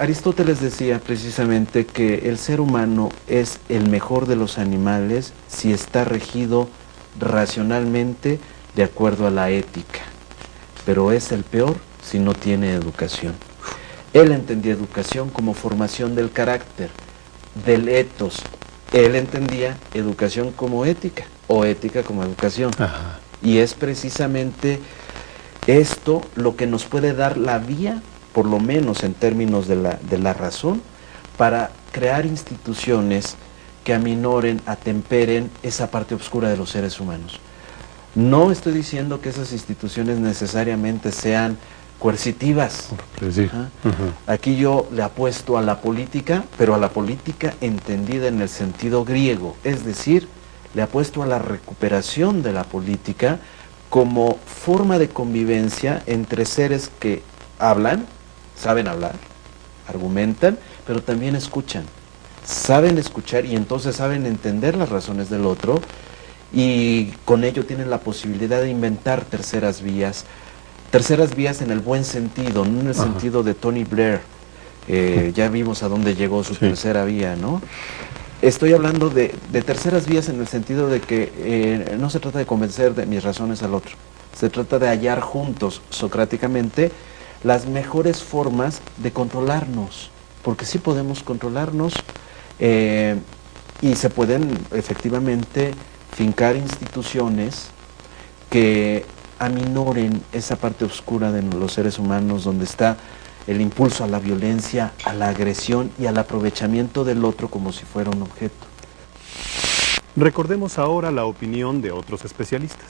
Aristóteles decía precisamente que el ser humano es el mejor de los animales si está regido racionalmente de acuerdo a la ética, pero es el peor si no tiene educación. Él entendía educación como formación del carácter, del ethos. Él entendía educación como ética o ética como educación. Ajá. Y es precisamente esto lo que nos puede dar la vía, por lo menos en términos de la razón, para crear instituciones que aminoren, atemperen esa parte oscura de los seres humanos. No estoy diciendo que esas instituciones necesariamente sean coercitivas. Sí. Aquí yo le apuesto a la política, pero a la política entendida en el sentido griego, es decir, le apuesto a la recuperación de la política como forma de convivencia entre seres que hablan, saben hablar, argumentan, pero también escuchan. Saben escuchar y entonces saben entender las razones del otro y con ello tienen la posibilidad de inventar terceras vías en el buen sentido, no en el sentido de Tony Blair. Ya vimos a dónde llegó su tercera vía, ¿no? Estoy hablando de terceras vías en el sentido de que no se trata de convencer de mis razones al otro, se trata de hallar juntos, socráticamente, las mejores formas de controlarnos, porque sí podemos controlarnos y se pueden efectivamente fincar instituciones que aminoren esa parte oscura de los seres humanos donde está el impulso a la violencia, a la agresión y al aprovechamiento del otro como si fuera un objeto. Recordemos ahora la opinión de otros especialistas.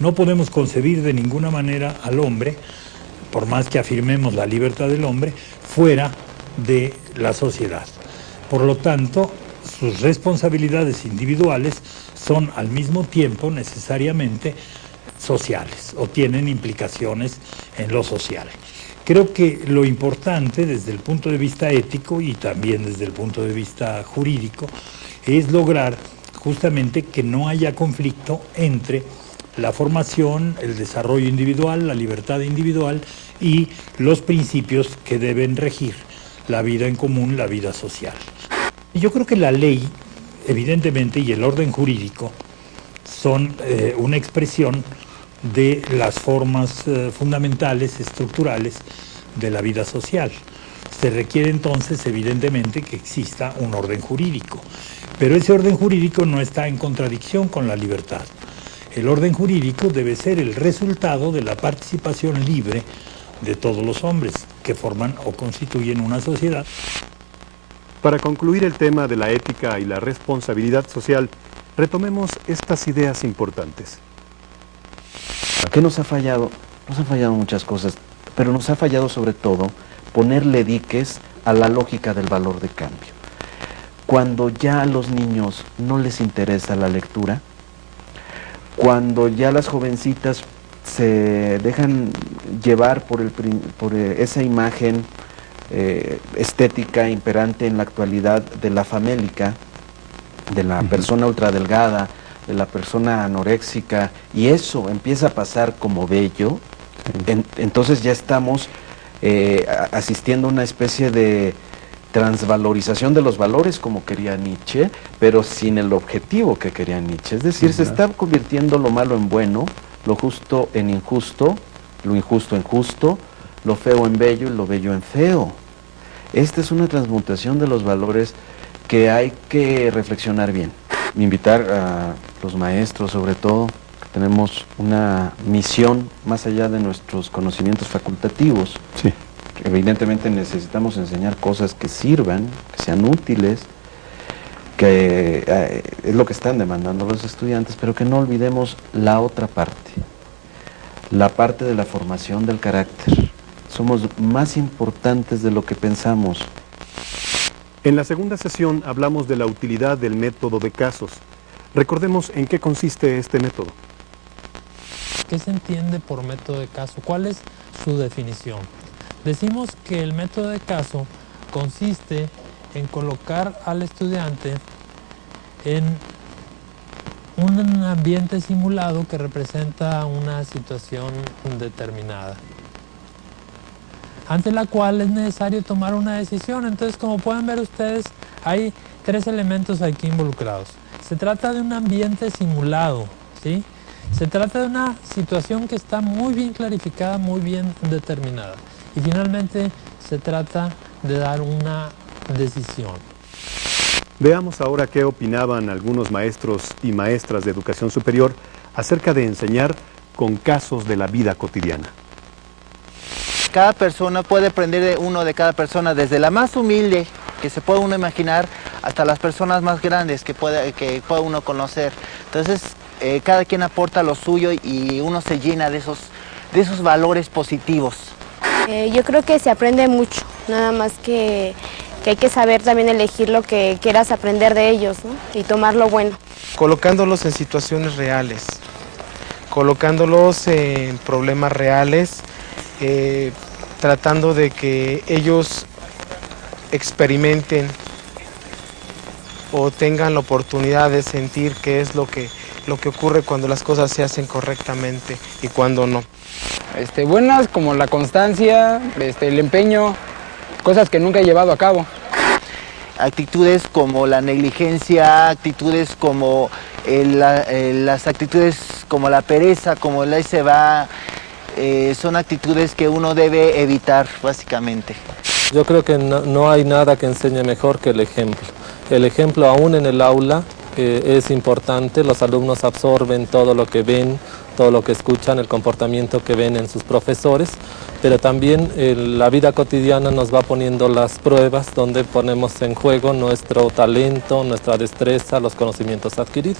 No podemos concebir de ninguna manera al hombre, por más que afirmemos la libertad del hombre, fuera de la sociedad. Por lo tanto, sus responsabilidades individuales son al mismo tiempo necesariamente sociales o tienen implicaciones en lo social. Creo que lo importante desde el punto de vista ético y también desde el punto de vista jurídico es lograr justamente que no haya conflicto entre la formación, el desarrollo individual, la libertad individual y los principios que deben regir la vida en común, la vida social. Yo creo que la ley, evidentemente, y el orden jurídico son una expresión de las formas fundamentales, estructurales de la vida social. Se requiere entonces, evidentemente, que exista un orden jurídico, pero ese orden jurídico no está en contradicción con la libertad. El orden jurídico debe ser el resultado de la participación libre de todos los hombres que forman o constituyen una sociedad. Para concluir el tema de la ética y la responsabilidad social, retomemos estas ideas importantes. ¿Qué nos ha fallado? Nos han fallado muchas cosas, pero nos ha fallado sobre todo ponerle diques a la lógica del valor de cambio. Cuando ya a los niños no les interesa la lectura, cuando ya las jovencitas se dejan llevar por esa imagen estética imperante en la actualidad de la famélica, de la persona ultradelgada, de la persona anoréxica, y eso empieza a pasar como bello, entonces ya estamos asistiendo a una especie de transvalorización de los valores como quería Nietzsche, pero sin el objetivo que quería Nietzsche. Es decir, se está convirtiendo lo malo en bueno, lo justo en injusto, lo injusto en justo, lo feo en bello y lo bello en feo. Esta es una transmutación de los valores que hay que reflexionar bien. Invitar a los maestros, sobre todo, que tenemos una misión más allá de nuestros conocimientos facultativos. Sí. Evidentemente necesitamos enseñar cosas que sirvan, que sean útiles, que es lo que están demandando los estudiantes, pero que no olvidemos la otra parte, la parte de la formación del carácter. Somos más importantes de lo que pensamos. En la segunda sesión hablamos de la utilidad del método de casos. Recordemos en qué consiste este método. ¿Qué se entiende por método de caso? ¿Cuál es su definición? Decimos que el método de caso consiste en colocar al estudiante en un ambiente simulado que representa una situación determinada. ante la cual es necesario tomar una decisión. Entonces, como pueden ver ustedes, hay 3 elementos aquí involucrados. Se trata de un ambiente simulado, ¿sí? Se trata de una situación que está muy bien clarificada, muy bien determinada. Y finalmente se trata de dar una decisión. Veamos ahora qué opinaban algunos maestros y maestras de educación superior acerca de enseñar con casos de la vida cotidiana. Cada persona puede aprender de uno de cada persona, desde la más humilde que se puede uno imaginar hasta las personas más grandes que puede uno conocer. Entonces, cada quien aporta lo suyo y uno se llena de esos valores positivos. Yo creo que se aprende mucho, nada más que hay que saber también elegir lo que quieras aprender de ellos, ¿no? Y tomar lo bueno. Colocándolos en situaciones reales, colocándolos en problemas reales, tratando de que ellos experimenten o tengan la oportunidad de sentir qué es lo que ocurre cuando las cosas se hacen correctamente y cuando no. Buenas como la constancia, el empeño, cosas que nunca he llevado a cabo. Actitudes como la negligencia, actitudes como las actitudes como la pereza, como el ahí se va, son actitudes que uno debe evitar básicamente. Yo creo que no hay nada que enseñe mejor que el ejemplo. El ejemplo aún en el aula es importante, los alumnos absorben todo lo que ven, todo lo que escuchan, el comportamiento que ven en sus profesores, pero también la vida cotidiana nos va poniendo las pruebas donde ponemos en juego nuestro talento, nuestra destreza, los conocimientos adquiridos.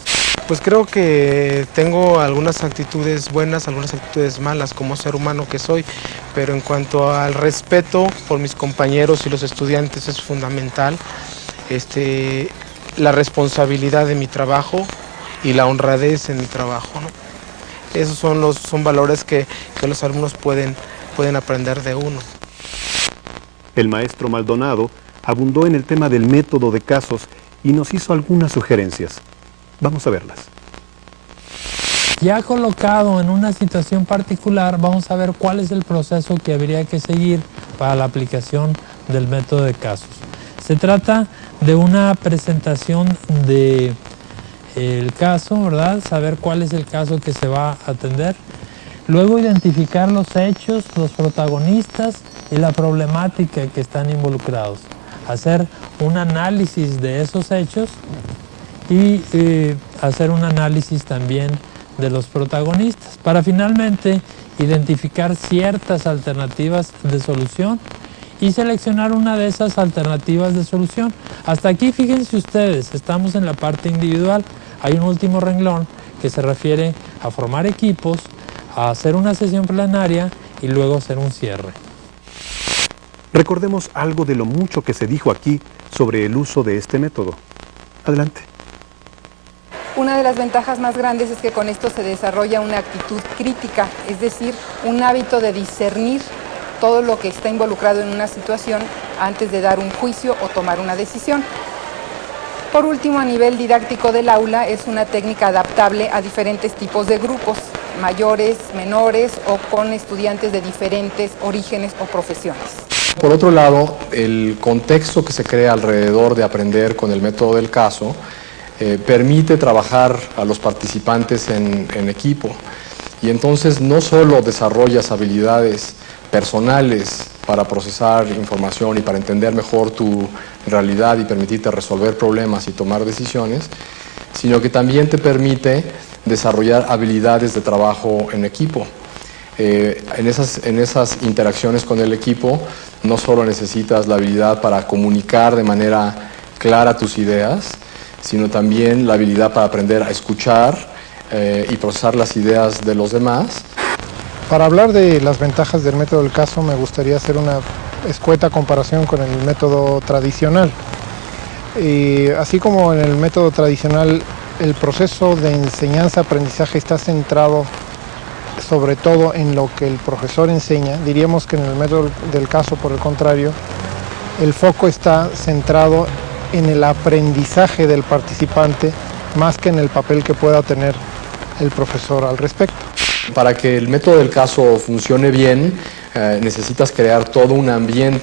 Pues creo que tengo algunas actitudes buenas, algunas actitudes malas como ser humano que soy, pero en cuanto al respeto por mis compañeros y los estudiantes es fundamental. La responsabilidad de mi trabajo y la honradez en mi trabajo, ¿no? Esos son valores que los alumnos pueden aprender de uno. El maestro Maldonado abundó en el tema del método de casos y nos hizo algunas sugerencias. Vamos a verlas. Ya colocado en una situación particular, vamos a ver cuál es el proceso que habría que seguir para la aplicación del método de casos. Se trata de una presentación del caso, ¿verdad? Saber cuál es el caso que se va a atender. Luego identificar los hechos, los protagonistas y la problemática que están involucrados. Hacer un análisis de esos hechos y hacer un análisis también de los protagonistas. Para finalmente identificar ciertas alternativas de solución y seleccionar una de esas alternativas de solución. Hasta aquí, fíjense ustedes, estamos en la parte individual. Hay un último renglón que se refiere a formar equipos, a hacer una sesión plenaria y luego hacer un cierre. Recordemos algo de lo mucho que se dijo aquí sobre el uso de este método. Adelante. Una de las ventajas más grandes es que con esto se desarrolla una actitud crítica, es decir, un hábito de discernir todo lo que está involucrado en una situación antes de dar un juicio o tomar una decisión. Por último, a nivel didáctico del aula, es una técnica adaptable a diferentes tipos de grupos, mayores, menores o con estudiantes de diferentes orígenes o profesiones. Por otro lado, el contexto que se crea alrededor de aprender con el método del caso permite trabajar a los participantes en equipo y entonces no solo desarrollas habilidades personales para procesar información y para entender mejor tu realidad y permitirte resolver problemas y tomar decisiones, sino que también te permite desarrollar habilidades de trabajo en equipo. En esas interacciones con el equipo no solo necesitas la habilidad para comunicar de manera clara tus ideas, sino también la habilidad para aprender a escuchar y procesar las ideas de los demás. Para hablar de las ventajas del método del caso, me gustaría hacer una escueta comparación con el método tradicional. Así como en el método tradicional, el proceso de enseñanza-aprendizaje está centrado sobre todo en lo que el profesor enseña, diríamos que en el método del caso, por el contrario, el foco está centrado en el aprendizaje del participante más que en el papel que pueda tener el profesor al respecto. Para que el método del caso funcione bien, necesitas crear todo un ambiente